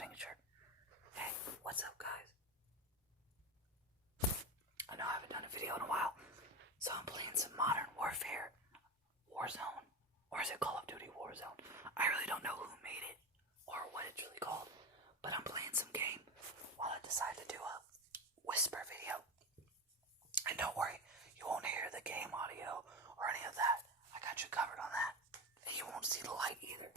just making sure. Hey, what's up, guys? I know I haven't done a video in a while, so I'm playing some Modern Warfare Warzone. Or is it Call of Duty Warzone? I really don't know who made it or what it's really called, but I'm playing some game while I decide to do a whisper video. And don't worry, you won't hear the game audio or any of that. I got you covered on that. And you won't see the light either.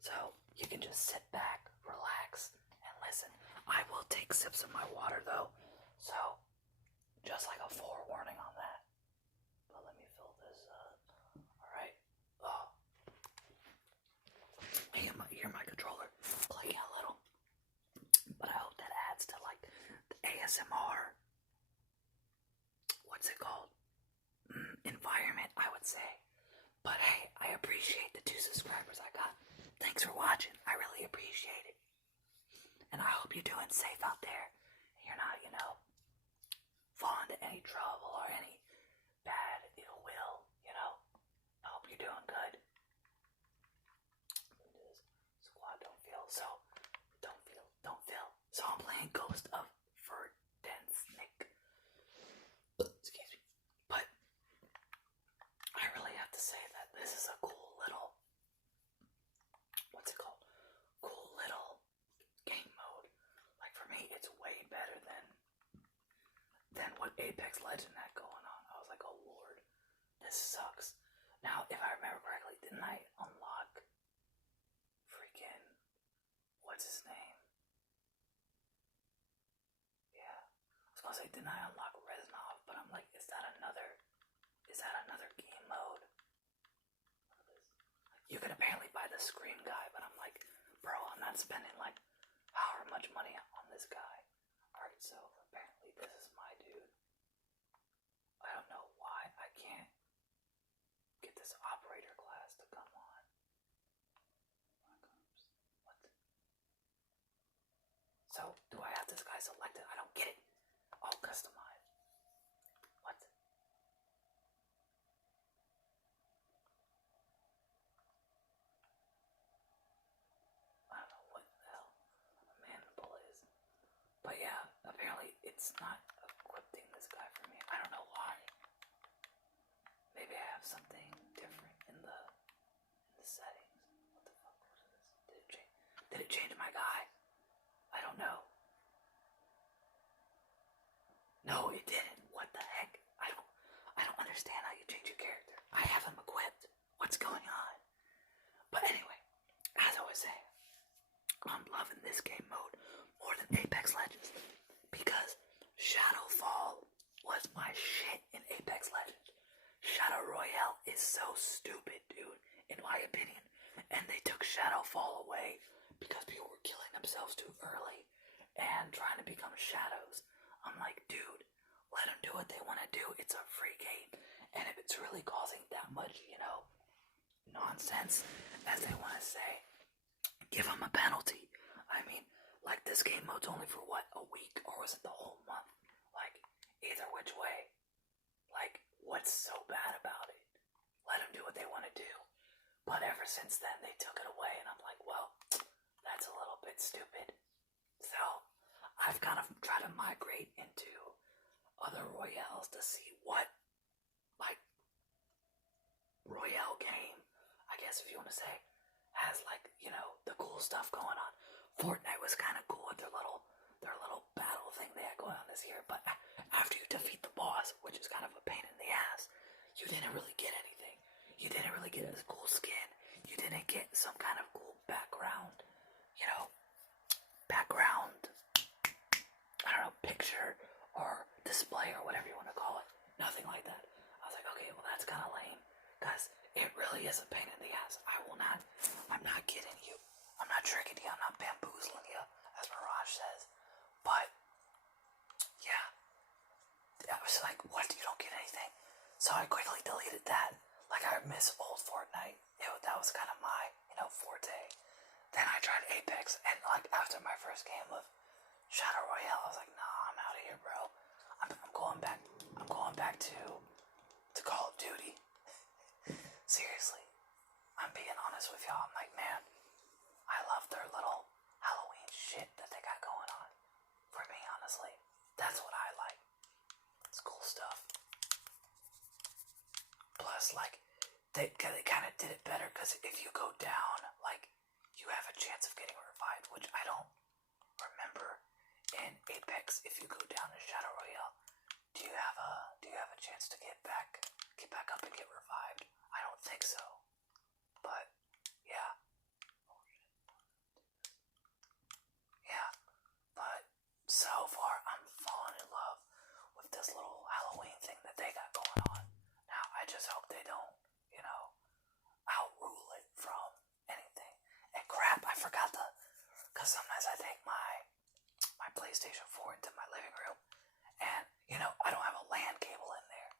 So you can just sit back, relax, and listen. I will take sips of my water though, so just like a forewarning on that. But let me fill this up. Alright. Oh. I hear my controller clicking a little. But I hope that adds to like the ASMR. What's it called? Environment, I would say. But hey, I appreciate the 2 subscribers I got. Thanks for watching. I really appreciate it. And I hope you're doing safe out there. You're not, fall into any trouble or any bad ill will, I hope you're doing good. Squad don't feel. So I'm playing Ghost of Verdansk. Excuse me. But I really have to say that this is a cool little, what's it called? Cool little game mode. Like for me, it's way better than what Apex Legend had going on. I was like, oh lord, this sucks. Now, if I remember correctly, didn't I unlock freaking, what's his name? Yeah, I was gonna say, didn't I unlock Reznov? But I'm like, is that another game mode? You can apparently buy the Scream guy, but I'm like, bro, I'm not spending like however much money on this guy. Alright, so apparently this is my dude. I don't know why I can't get this operator class to come on. What? So, do I have this guy selected? I don't get it. Oh, customize. What? I don't know what the hell a mandible is. But yeah, apparently it's not equipping this guy for me. I don't know why. Maybe I have something different in the settings. What the fuck was this? Did it change my guy? I don't know. No, it didn't. What the heck? I don't understand how you change your character. I have him equipped. What's going on? But anyway, as I was saying, I'm loving this game mode more than Apex Legends because Shadowfall was my shit in Apex Legends. Shadow Royale is so stupid, dude, in my opinion. And they took Shadowfall away because people were killing themselves too early and trying to become shadows. I'm like, dude, let them do what they want to do. It's a free game. And if it's really causing that much, nonsense, as they want to say, give them a penalty. I mean, like this game mode's only for what, a week, or was it the whole month? Like, either which way. Like, what's so bad about it? Let them do what they want to do. But ever since then, they took it away, and I'm like, well, that's a little bit stupid. So, I've kind of tried to migrate into other Royales to see what, like, Royale game, I guess if you want to say, has like, the cool stuff going on. Fortnite was kind of cool with their little battle thing they had going on this year, but after you defeat the boss, which is kind of a pain in the ass, you didn't really get anything. You didn't really get a cool skin. You didn't get some kind of cool background, I don't know, picture or display or whatever you want to call it. Nothing like that. I was like, okay, well that's kind of lame, because it really is a pain in the ass. I'm not kidding you. I'm not tricking you. I'm not bamboozling you, as Mirage says. But, yeah. I was like, what? You don't get anything? So I quickly deleted that. Like, I miss old Fortnite. That was kind of my, forte. Then I tried Apex, and like, after my first game of Shadow Royale, I was like, nah, I'm out of here, bro. I'm going back. I'm going back to Call of Duty. Seriously. I'm being honest with y'all. I'm like, man, I love their little Halloween shit. honestly. That's what I like. It's cool stuff. Plus, like, they kind of did it better because if you go down, like, you have a chance of getting revived, which I don't remember in Apex. If you go down in Shadow Royale, do you have a chance to get back up and get revived? I don't think so. But yeah. Yeah. But so far I'm falling in love with this little Halloween thing that they got going on. Now I just hope they don't, outrule it from anything. And crap, I forgot because sometimes I take my PlayStation 4 into my living room, and I don't have a LAN cable in there.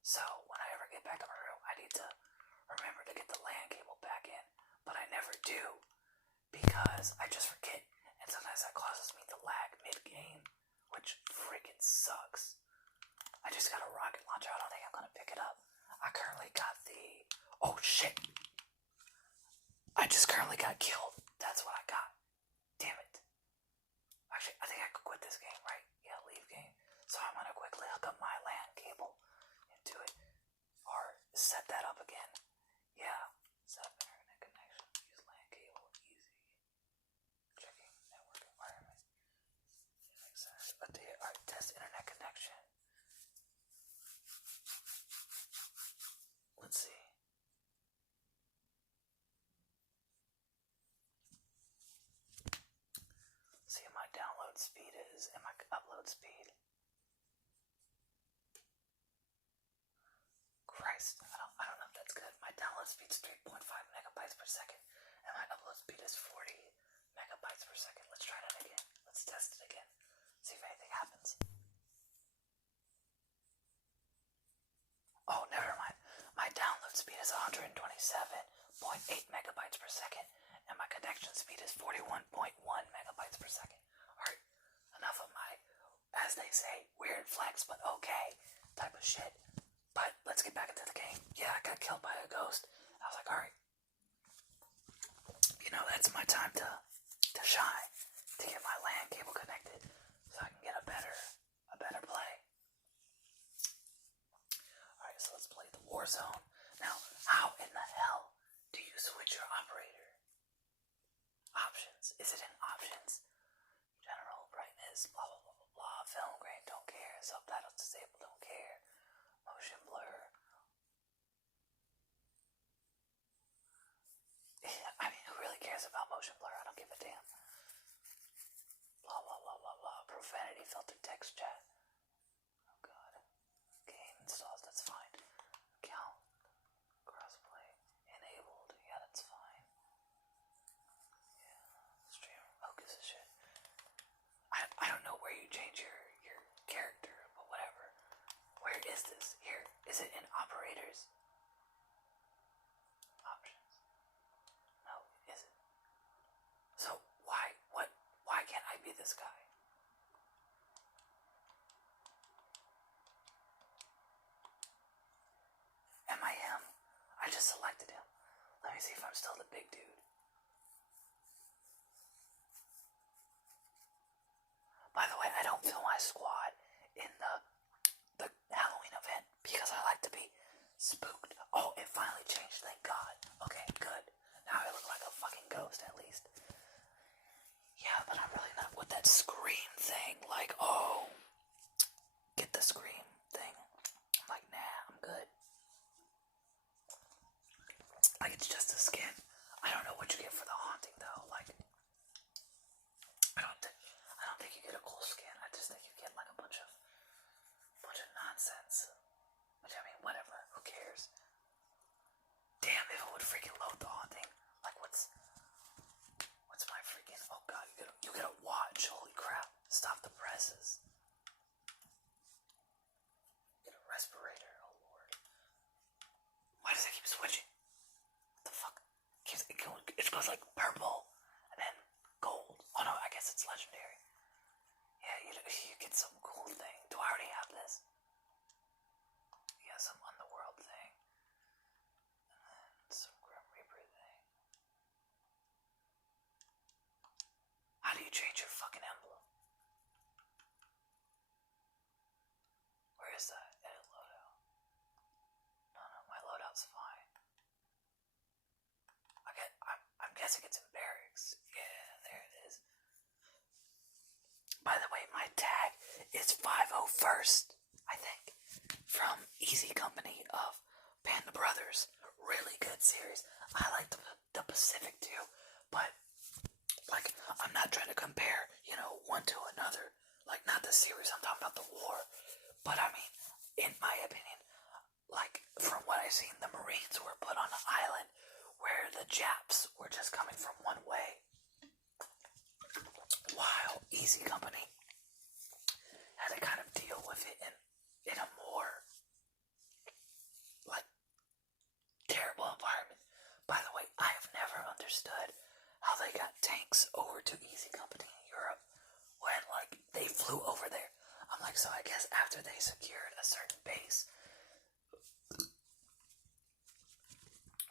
So when I ever get back to my room, I need to remember to get the LAN cable back in, but I never do because I just forget, and sometimes that causes me to lag mid-game, which freaking sucks. I just got a rocket launcher. I don't think I'm gonna pick it up. I currently got the... Oh shit! I just currently got killed. That's what I got. Damn it. Actually, I think I could quit this game, right? Yeah, leave game. So I'm gonna quickly hook up my LAN cable into it. Or set that up again. Yeah. Set up internet connection. Use LAN cable. Easy. Checking network environment. It makes sense. Alright, test internet connection. Let's see. See what my download speed is and my upload speed. Christ, I don't know if that's good. My download speed is 3.5 megabytes per second, and my upload speed is 40 megabytes per second. Let's try that again. Let's test it again. See if anything happens. Oh, never mind. My download speed is 127.8 megabytes per second, and my connection speed is 41.1 megabytes per second. Alright, enough of my, as they say, weird flex, but okay type of shit. But let's get back into the game. Yeah, I got killed by a ghost. I was like, alright. That's my time to shine. To get my LAN cable connected so I can get a better play. Alright, so let's play the Warzone. Now, how in the hell do you switch your operator? Options. Is it in options? General, brightness, blah blah blah blah blah. Film grain, don't care. Subtitles disabled, don't care. Motion blur. I mean, who really cares about motion blur? I don't give a damn. Blah blah blah blah blah. Profanity filter text chat. Oh god. Game installs, that's fine. Count. Crossplay. Enabled. Yeah, that's fine. Yeah. Stream. Who gives a shit? I don't know where you change your character, but whatever. Where is this? Here. Is it in operators? Options. No, is it? So why can't I be this guy? Am I him? I just selected him. Let me see if I'm still the big dude. By the way, I don't film my squad in the Halloween event because I like to be spooked. Oh, it finally changed, thank God. Okay, good. Now I look like a fucking ghost at least. Yeah, but I'm really not with that scream thing. Like, oh, get the scream thing. I'm like, nah, I'm good. Like, it's just a skin. I don't know what you get for the haunting though. Like, I don't think you get a cool skin. I just think you get like a bunch of nonsense. Which, I mean, whatever. Who cares? Damn, if it would freaking load the haunting. Like, what's my freaking... Oh god, you gotta watch. Holy crap. Stop the presses. Get a respirator. Oh lord. Why does it keep switching? What the fuck? It goes like purple and then gold. Oh no, I guess it's legendary. Yeah, you get some cool thing. Do I already have this? Yeah, some underworld thing. And then some Grim Reaper thing. How do you change your fucking emblem? guessing it's in barracks. Yeah, there it is. By the way, my tag is 501st, I think, from Easy Company of Panda Brothers. Really good series. I like the Pacific too, but like I'm not trying to compare, one to another. Like not the series, I'm talking about the war. But I mean, in my opinion, like from what I've seen, the Marines were put on an island where the Japs were just coming from one way, while Easy Company had to kind of deal with it in a more like terrible environment. By the way, I have never understood how they got tanks over to Easy Company in Europe when like they flew over there. I'm like, so I guess after they secured a certain base.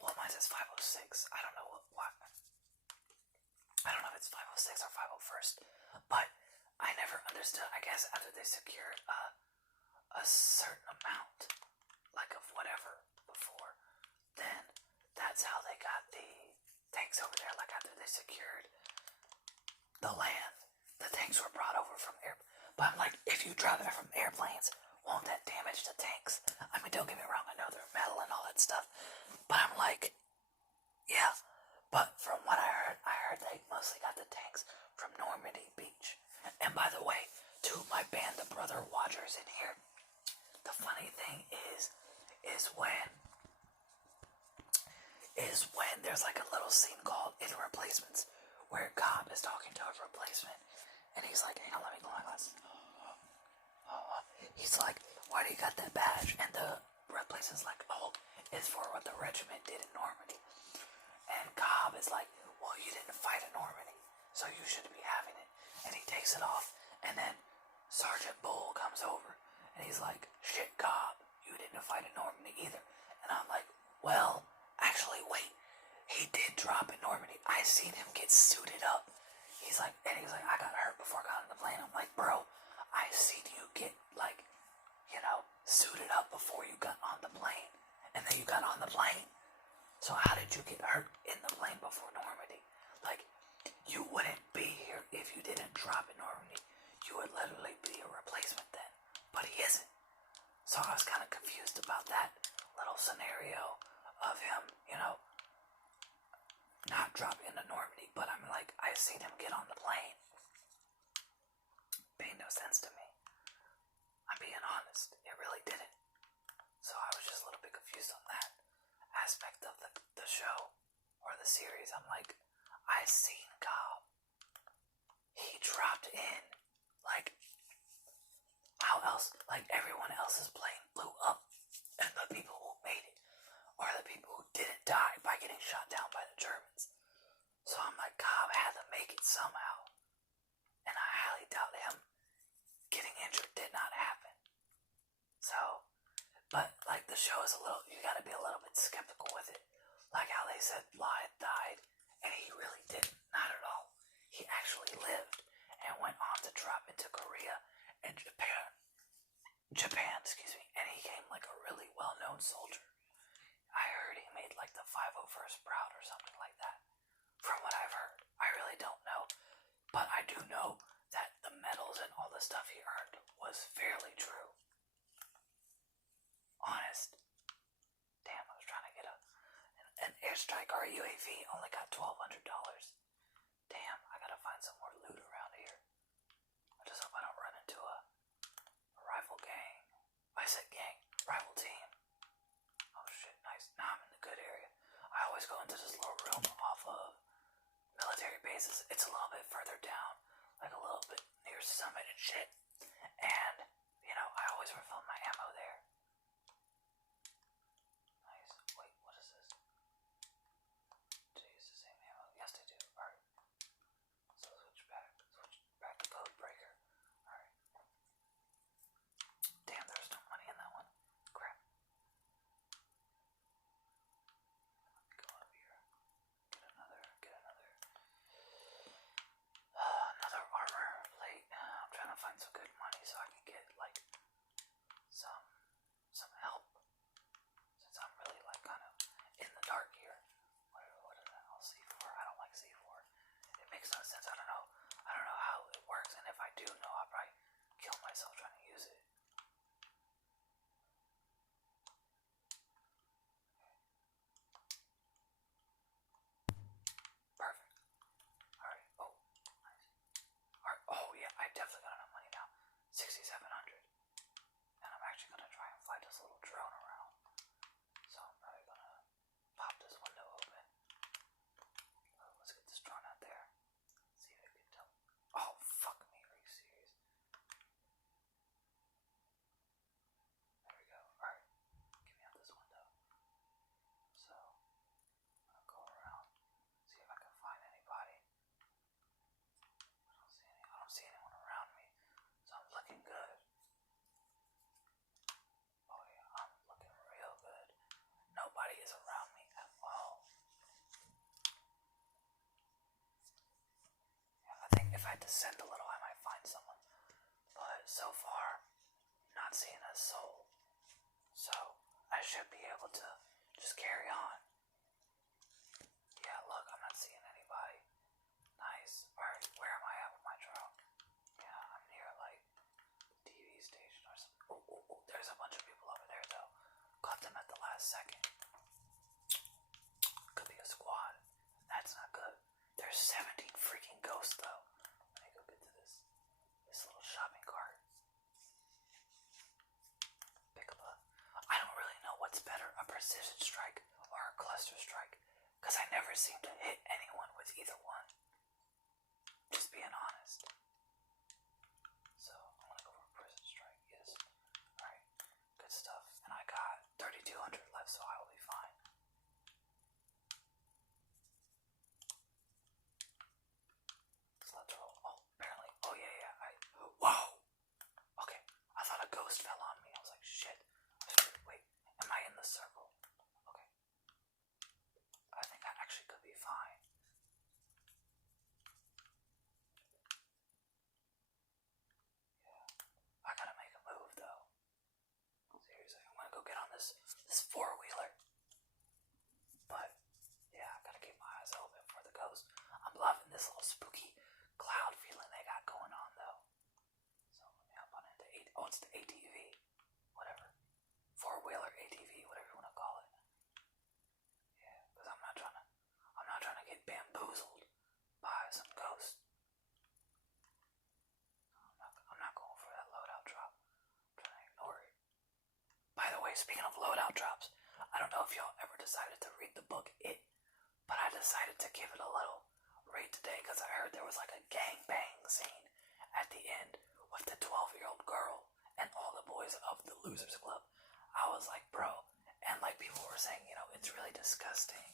Well, mine says 506. I don't know what. I don't know if it's 506 or 501st, but I never understood. I guess after they secured a certain amount, like of whatever before, then that's how they got the tanks over there. Like after they secured the land, the tanks were brought over from air. But I'm like, if you drop it from airplanes, won't that damage the tanks? I mean, don't get me wrong. I know they're metal and all that stuff, but I'm like, yeah. But from what I heard they mostly got the tanks from Normandy Beach. And by the way, to my band of brother watchers in here, the funny thing is when there's like a little scene called In Replacements where Cobb is talking to a replacement and he's like, hang on, let me go my glasses. He's like, why do you got that badge? And the replacement's like, oh, it's for what the regiment did in Normandy. And Cobb is like, well, you didn't fight in Normandy, so you shouldn't be having it. And he takes it off, and then Sergeant Bull comes over, and he's like, shit, Cobb, you didn't fight in Normandy either. And I'm like, well, actually, wait, he did drop in Normandy. I seen him get suited up. He's like, I got hurt before I got on the plane. I'm like, bro, I seen you get, like, suited up before you got on the plane. And then you got on the plane. So how did you get hurt in the plane before Normandy? Like, you wouldn't be here if you didn't drop in Normandy. You would literally be a replacement then. But he isn't. So I was kind of confused about that little scenario of him, not dropping into Normandy. But I'm like, I seen him get on the plane. Made no sense to me. I'm being honest. It really didn't. So I was just a little bit confused on that aspect of the show or the series. I'm like, I seen Cobb. He dropped in. Like, how else? Like, everyone else's plane blew up, and the people who made it are the people who didn't die by getting shot down by the Germans. So I'm like, Cobb had to make it somehow. And I highly doubt him getting injured did not happen. So, but like the show is you gotta be a little bit skeptical with it. Like how they said Blythe died, and he really didn't. Not at all. He actually lived and went on to drop into Korea and Japan, and he became like a really well-known soldier. I heard he made like the 501st proud or something like that. From what I've heard, I really don't know, but I do know that the medals and all the stuff he earned was fairly true. Honest. Damn, I was trying to get an airstrike or a UAV, only got $1,200. Damn, I gotta find some more loot around here. I just hope I don't run into a rival gang. I said gang, rival team. Oh shit, nice. Now I'm in the good area. I always go into this little room off of military bases. It's a little bit further down, like a little bit near Summit and shit. And, I always refill my ammo there. Nice. Wait, what is this? Do they use the same ammo? Yes, they do. Alright. So switch back to code breaker. Alright. Damn, there was no money in that one. Crap. Let me go up here. Get another armor plate. I'm trying to find some good money so I can get like some descend a little, I might find someone. But so far, not seeing a soul. So I should be able to just carry on. Yeah, look, I'm not seeing anybody. Nice. Alright, where am I at with my drone? Yeah, I'm near like TV station or something. Oh, there's a bunch of people over there though. Caught them at the last second. Could be a squad. That's not good. There's 17 freaking ghosts though. Let me go get to this little shopping cart. Pick up I don't really know what's better, a precision strike or a cluster strike, because I never seem to hit anyone with either one. Just being honest. So I'm gonna go for a precision strike, yes. Alright, good stuff. And I got 3,200 left, so I will be fine. So let's roll. Oh, apparently. Oh yeah. Whoa! Okay, I thought a ghost fell on me. I was like, shit. Wait, am I in the circle? Okay. I think I actually could be fine. Yeah. I gotta make a move though. Seriously, I'm gonna go get on this four-wheeler. But yeah, I gotta keep my eyes open for the ghost. I'm loving this little spooky cloud feeling they got going on though. So let me hop on into it's the ATV. Whatever. Four-wheeler ATV, whatever you wanna call it. Yeah, because I'm not trying to get bamboozled by some ghost. I'm not going for that loadout drop. I'm trying to ignore it. By the way, speaking of loadout drops, I don't know if y'all ever decided to read the book It, but I decided to give it a little read today because I heard there was like a gangbang scene at the end with the 12-year-old girl and all the boys of the Losers Club. I was like, bro, and like people were saying, it's really disgusting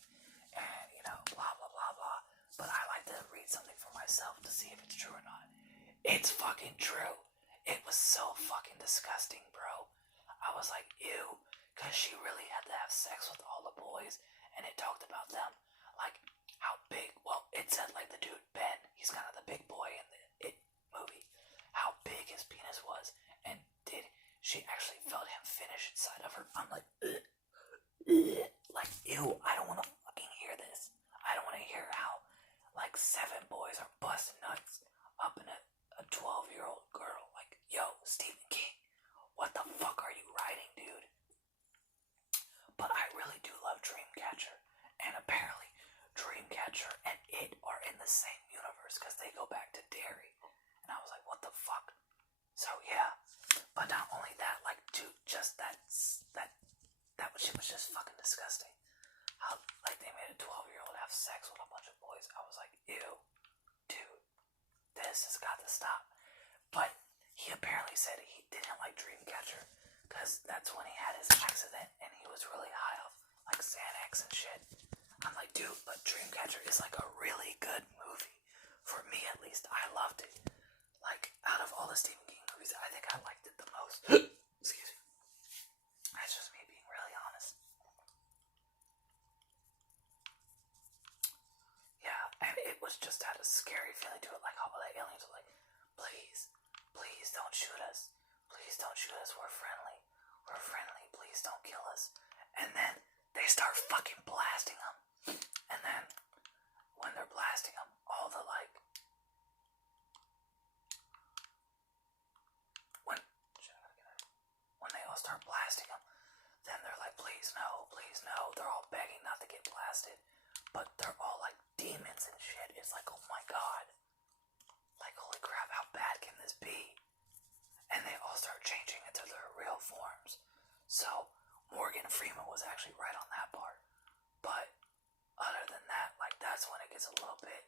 and, blah, blah, blah, blah. But I like to read something for myself to see if it's true or not. It's fucking true. It was so fucking disgusting, bro. I was like, ew, because she really had to have sex with all the boys, and it talked about them, like, how big, well, it said, like, the dude, Ben, he's kind of the big boy in the It movie, how big his penis was, and she actually felt him finish inside of her. I'm like, ugh, like, ew, I don't want to fucking hear this. I don't want to hear how, like, 7 boys are busting nuts up in a 12-year-old girl. Like, yo, Stephen King, what the fuck are you writing, dude? But I really do love Dreamcatcher, and apparently Dreamcatcher and It are in the same universe because they go back to Derry. And I was like, what the fuck? So yeah, but not only that, like, dude, just that shit was just fucking disgusting. How, like, they made a 12-year-old have sex with a bunch of boys. I was like, ew, dude, this has got to stop. But he apparently said he didn't like Dreamcatcher because that's when he had his accident and he was really high off like Xanax and shit. I'm like, dude, but Dreamcatcher is like a really good movie. For me at least, I loved it. Like, out of all the Stephen King movies, I think I liked it the most. Excuse me. That's just me being really honest. Yeah, and it was just had a scary feeling to it, like all the aliens were like, please don't shoot us. Please don't shoot us, we're friendly. We're friendly, please don't kill us. And then they start fucking blasting them. And then, when they're blasting them, all the like, when they all start blasting them, then they're like, please no, they're all begging not to get blasted. But they're all like demons and shit. It's like, oh my god. Like, holy crap, how bad can this be? And they all start changing into their real forms. So, Morgan Freeman was actually right on that part. But, other than that, like, that's when it gets a little bit,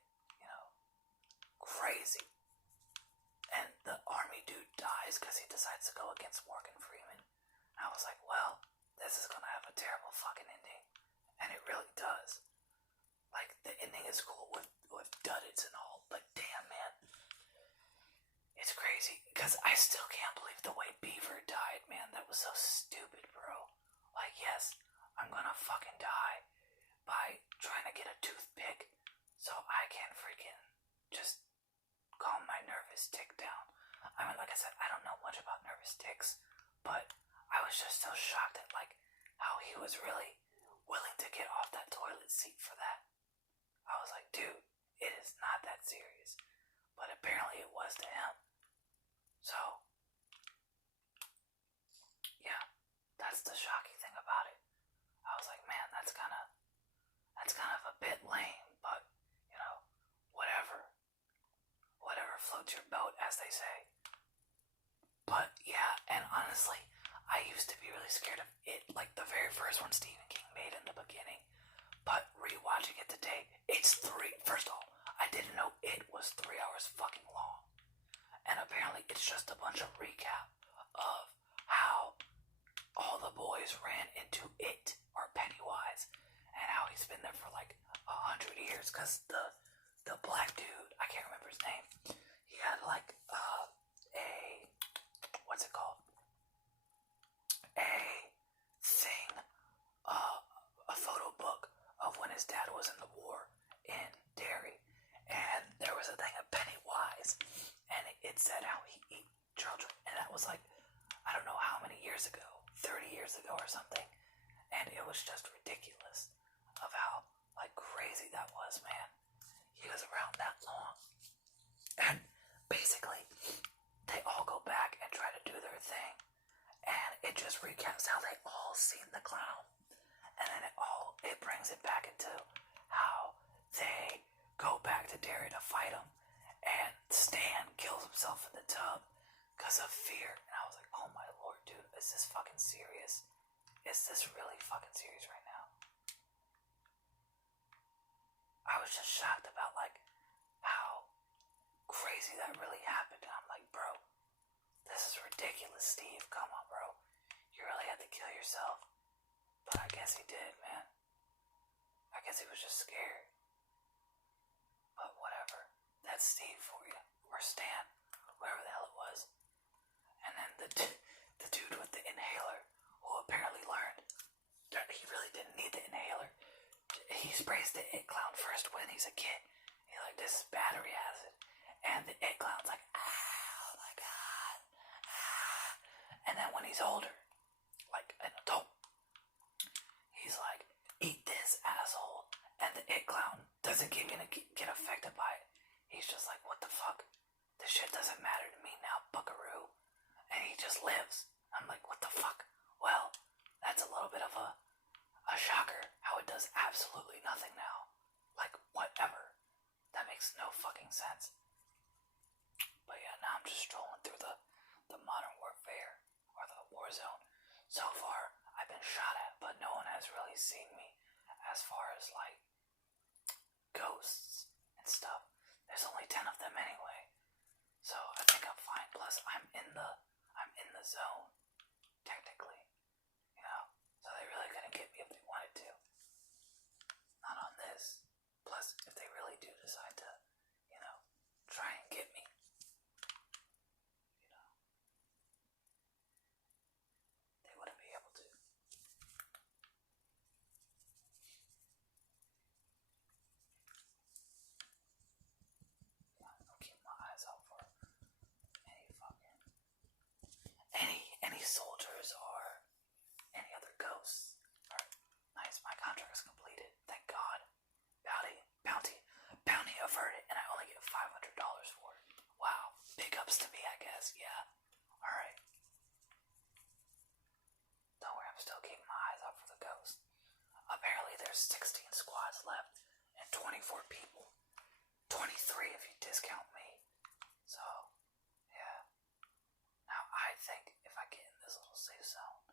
crazy. And the army dude dies because he decides to go against Morgan Freeman. And I was like, well, this is gonna have a terrible fucking ending. And it really does. Like, the ending is cool with Duddits and all, but damn, man. It's crazy, because I still can't believe the way Beaver died, man. That was so stupid, bro. Like, yes, I'm gonna fucking die by trying to get a toothpick so I can freaking just calm my said, I don't know much about nervous tics, but I was just so shocked at like how he was really willing to get off that toilet seat for that. I was like, dude, it is not that serious. But apparently it was to him. So, yeah, that's the shocking thing about it. I was like, man, that's kind of a bit lame, but, you know, whatever floats your boat, as they say. But, yeah, and honestly, I used to be really scared of it, like the very first one Stephen King made in the beginning. But rewatching it today, first of all, I didn't know it was 3 hours fucking long. And apparently it's just a bunch of recap of how all the boys ran into it, or Pennywise, and how he's been there for like 100 years. Cause the black dude, I can't remember his name, he had like what's it called? A photo book of when his dad was in the war in Derry, and there was a thing of Pennywise, and it said how he ate children, and that was like, I don't know how many years ago, 30 years ago or something, and it was just ridiculous of how like crazy that was, man. He was around that long, and basically they all go back and try to do their thing, and it just recaps how they all seen the clown, and then it brings it back into how they go back to Derry to fight him, and Stan kills himself in the tub because of fear. And I was like, oh my lord, dude, is this fucking serious? Is this really fucking serious right now? I was just shocked about like how crazy that really happened, and I'm like, bro, this is ridiculous, Steve. Come on, bro. You really had to kill yourself. But I guess he did, man. I guess he was just scared. But whatever. That's Steve for you. Or Stan. Whoever the hell it was. And then the dude with the inhaler, who apparently learned that he really didn't need the inhaler. He sprays the it clown first when he's a kid. He's like, this is battery acid. And the it clown's like, oh my god. Ah. And then when he's older, like an adult, he's like, eat this, asshole. And the it clown doesn't get affected by it. He's just like, what the fuck? This shit doesn't matter to me now, buckaroo. And he just lives. I'm like, what the fuck? Well, that's a little bit of a shocker how it does absolutely nothing now. Like, whatever. That makes no fucking sense. But yeah, now I'm just strolling through the modern warfare, or the war zone. So far, I've been shot at, but no one has really seen me as far as like ghosts and stuff. There's only 10 of them anyway, so I think I'm fine. Plus, I'm in the zone technically, you know. So they really couldn't get me if they wanted to. Not on this. Plus, if they really do decide to, you know, try and get me, you know, they wouldn't be able to. I'm keeping my eyes out for any soldiers or any other ghosts. Alright, nice, my contract is completed. Thank God. Bounty averted, and I only get $500 for it. Wow, big ups to me, I guess. Yeah. Alright. Don't worry, I'm still keeping my eyes out for the ghost. Apparently there's 16 squads left and 24 people. 23 if you discount me. So, yeah. Now I think if I get in this little safe zone,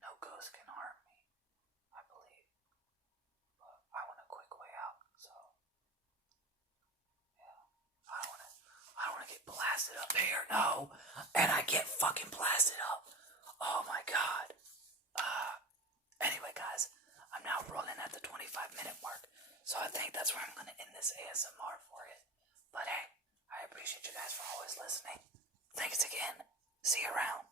no ghost can harm me. I believe. But I want a quick way out, so yeah. I don't wanna get blasted up here, no. And I get fucking blasted up. Oh my god. Anyway guys, I'm now rolling at the 25-minute mark. So I think that's where I'm gonna end this ASMR for it. But hey, I appreciate you guys for always listening. Thanks again. See you around.